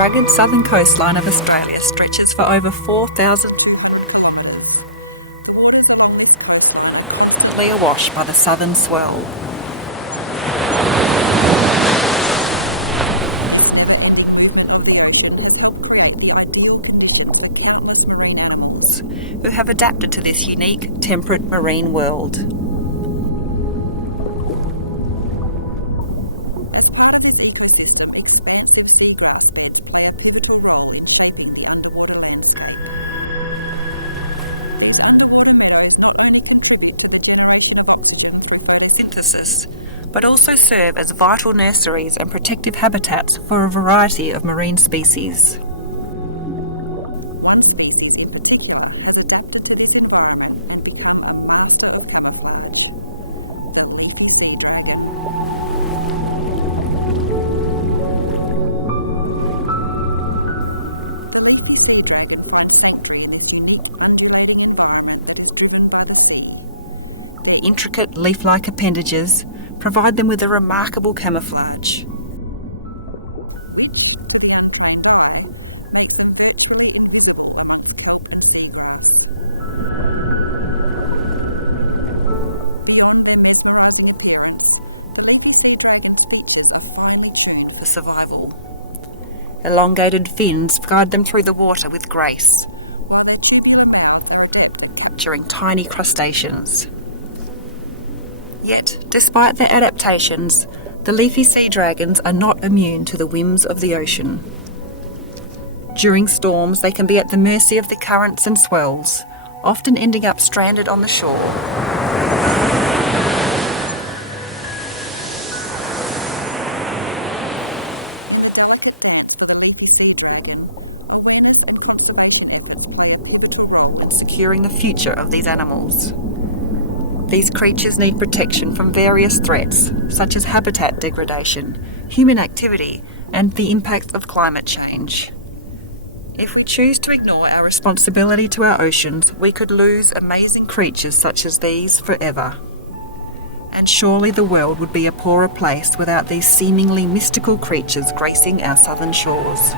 rugged southern coastline of Australia stretches for over 4,000 awash by the southern swell. Who have adapted to this unique, temperate marine world. Synthesis, but also serve as vital nurseries and protective habitats for a variety of marine species. Intricate leaf-like appendages provide them with a remarkable camouflage. Are finely tuned for survival. Elongated fins guide them through the water with grace, while their tubular mouths are adept at capturing tiny crustaceans. Yet, despite their adaptations, the leafy sea dragons are not immune to the whims of the ocean. During storms, they can be at the mercy of the currents and swells, often ending up stranded on the shore. And securing the future of these animals. These creatures need protection from various threats, such as habitat degradation, human activity, and the impacts of climate change. If we choose to ignore our responsibility to our oceans, we could lose amazing creatures such as these forever. And surely the world would be a poorer place without these seemingly mystical creatures gracing our southern shores.